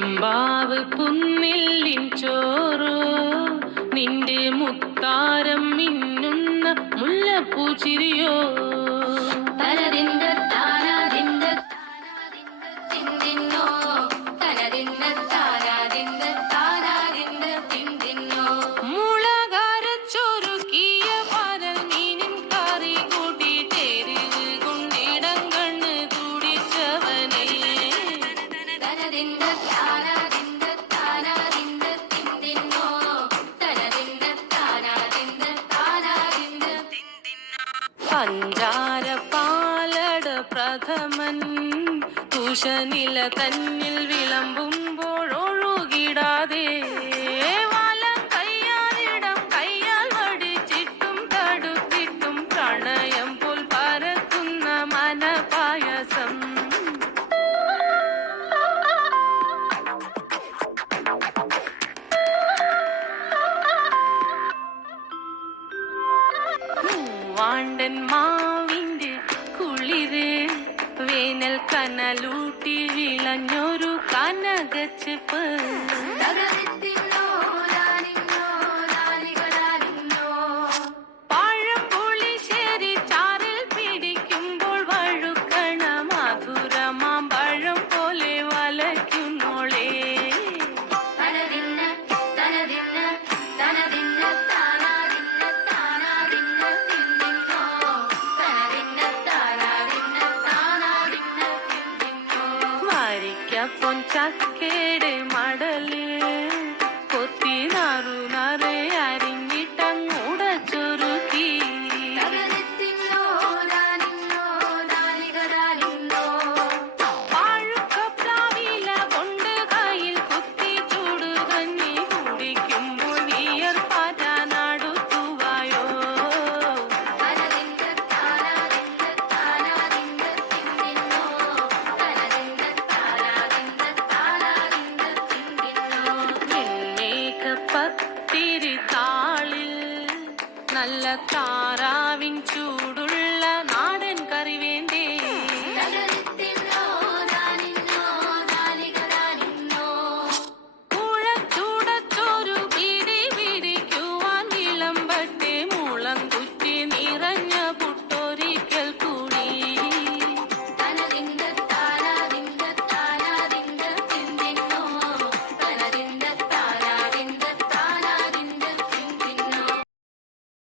ചെമ്പാവ് പുന്നില്ലിൻ ചോറോ നിന്റെ മുത്താരം മിന്നുന്ന മുല്ലപ്പൂച്ചിരിയോ തനതിന്ത താനാതിന്ത തിന്തിന്നോ തനതിന്ത താനാതിന്ത താനാതിന്ത തിന്തിന്നോ മുളകരച്ചൊരുക്കിയ പരൽ മീനിൻ കറി കൂട്ടിട്ടെരിവ് കൊണ്ടിടം കണ്ണ് കുടിച്ചവനെ തനതിന്ത താനാതിന്ത താനാതിന്ത തിന്തിന്നോ തനതിന്ത താനാതിന്ത താനാതിന്ത തിന്തിന്നോ പഞ്ചാര പാലട പ്രഥമൻ കുശനില തന്നിൽ വിളമ്പുമ്പോഴൊഴുകിടാതെ വലം കയ്യാലിടം കയ്യാൽ വടിച്ചിട്ടും തടുത്തിട്ടും പ്രണയം പോൽ പരത്തുന്ന മനപായസം മൂവാണ്ടൻ മാവിന്റെ കുളിര് വേനൽ കനലൂട്ടി വിളഞ്ഞൊരു കനകച്ചെപ്പ് തകരത്തിന്നോ രാനിന്നോ രാനികരാനിന്നോ പഴം പുളിശ്ശേരി ചാറിൽ പിടിക്കുമ്പോൾ വഴുക്കണ മധുരമാം പഴം പോലെ വലയ്ക്കുന്നോളേ തനതിന്ന തനതിന്ന തനതിന്ന താനാതിന്ന താനാതിന്ന തിന്തിന്നോ തനതിന്ന താനാതിന്ന താനാതിന്ന തിന്തിന്നോ വരിക്കപ്പൊൻ ചക്കയുടെ മടല് കൊത്തി നറുനറെ അരിഞ്ഞിട്ടങ്ങുടച്ചൊരുക്കി തകരത്തിന്നോ രാനിന്നോ രാനികരാനിന്നോ പാഴുക്കപ്ലാവില കൊണ്ട് കയ്യിൽ കുത്തി ചൂടുകഞ്ഞി കുടിക്കുമ്പോൾ വിയർപ്പാറ്റാനടുത്തുവായോ തനതിന്ന താനാതിന്ന താനാതിന്ന തിന്തിന്നോ തനതിന്ന താനാതിന്ന താനാതിന്ന തിന്തിന്നോ പത്തിരി താളിൽ നല്ല താറാവിൻ ചൂ